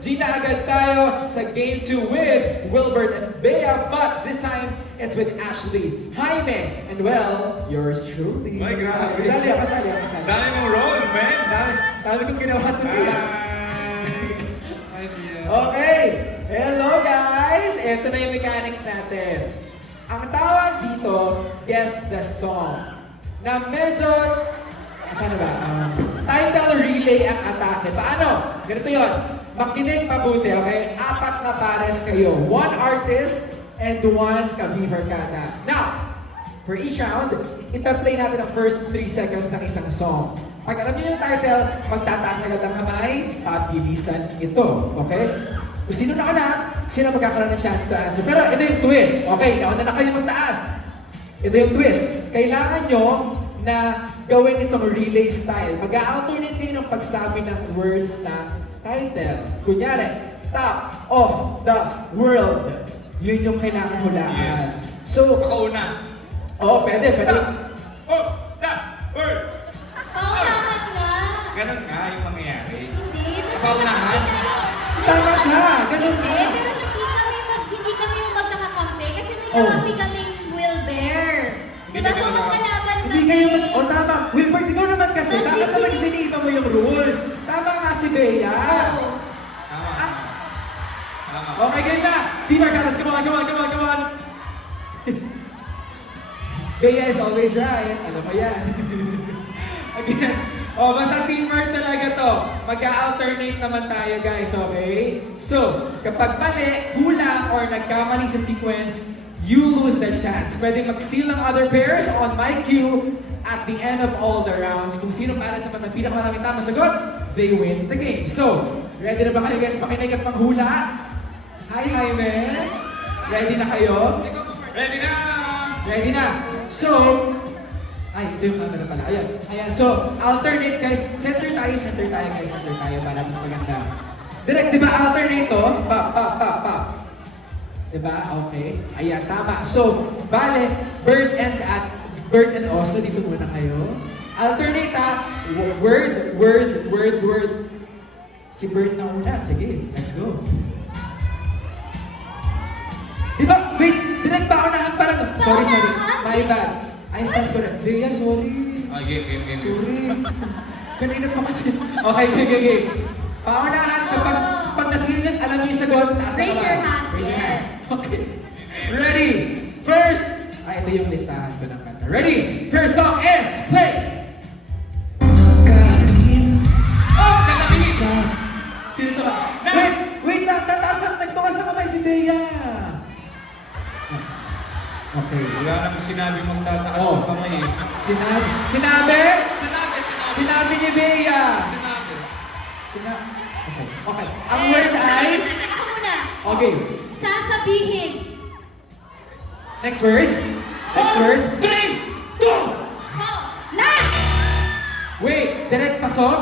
Gina agad tayo sa Game 2 with Wilbert and Bea, but this time, it's with Ashley, Jaime, and well, yours truly. Ay, grabe. Pasali. Dami mong role, man! Dami kong ginawa today. Hi, Bea. Okay, hello guys! Ito na yung mechanics natin. Ang tawag dito, guess the song. Na medyo, paano ba? Title relay ang atake. Paano? Ganito yun. Makinig mabuti, okay? 4 na pares kayo. 1 artist and 1 ka-Viverkada. Now, for each round, ipa-play natin ang first 3 seconds ng isang song. Pag alam niyo yung title, magtataas agad ang kamay, pabilisan ito. Okay? Kung sino nauna, sino magkakaroon ng chance to answer. Pero ito yung twist. Okay, nauna na kayo magtaas. Ito yung twist. Kailangan nyo na gawin itong relay style. Mag-alternate kayo ng pagsabi ng words na title. Kunyari, top of the world. Yun yung kailangan hulaan. Yes. So, Ako una. oo, pwede. Top of the world! Paunahan nga. Ganun nga yung mangyayari. Hindi, tapos Paunahan? Tama siya. Ganun Hindi, nga. pero hindi kami yung magkakakampi kasi may kakampi kaming Wilber. Diba? Hindi So kami magkalaban Hindi kami. kayo, o tama, Wilbert, ikaw naman kasi, dapat Mag-listening. naman isinipa mo yung rules. Tama nga si Bea. Oo. Tama. Ah. Tama. Okay, game na. Viverkadas, come on. Bea is always right. Ano ba yan? Against, basta teamwork talaga to. Mag-alternate naman tayo, guys, okay? So, kapag mali, kulang, or nagkamali sa sequence, you lose the chance. Pwede mag-steal ng other pairs on my cue at the end of all the rounds. Kung sino paras naman ng pinakamaraming tamang sagot, they win the game. So, ready na ba kayo, guys? Makinig at manghula? Hi, Jaime! Ready na kayo? Ready na! Ready na! So, ay, ito yung camera pala. Ayan. So, alternate guys. Center tayo guys. Center tayo para mas maganda. Direct, di ba alternate to? Pa. Di ba? Okay. Ayan, tama. So, bale, Bert and Osa, dito muna kayo. Alternate word. Si Bert na una. Sige, let's go. Di ba? Wait, direct ba unahan parang... Sorry. My bad. I stand correct. Bea, sorry. Game. Sorry. Kanina pa kasi. Okay, game. Paunahan, pag na-feel alam mo yung sagot, taas ang Raise kamay. your hand, Raise your hand. yes. Okay. Ready? First, ito yung listahan ko ng kanta. Ready? First song is, play! Oh! Sino to ba? Wait lang, nagtumas na kamay si Bea. Okay. Wala namang sinabi magtataas ng kamay eh. Sinabi? Sinabi. Sinabi ni Bea. Okay. Ang word ay... Ako muna. Okay. Sasabihin. Next word. 3, 2! Na! Wait, direct pasok?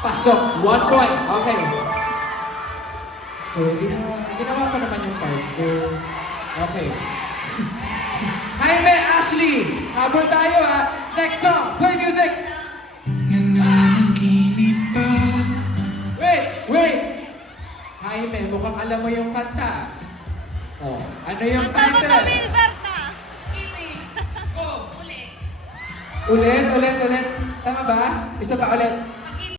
Pasok. 1 point. Okay. So, ginawa ko naman yung part ko. Okay. Jaime, Ashley, habol tayo ha. Next song, play music. Wait. Jaime, mukhang alam mo yung kanta. Oh, ano yung title? Easy. Oh! Uli. Ulit. Tama ba? Isa pa ulit.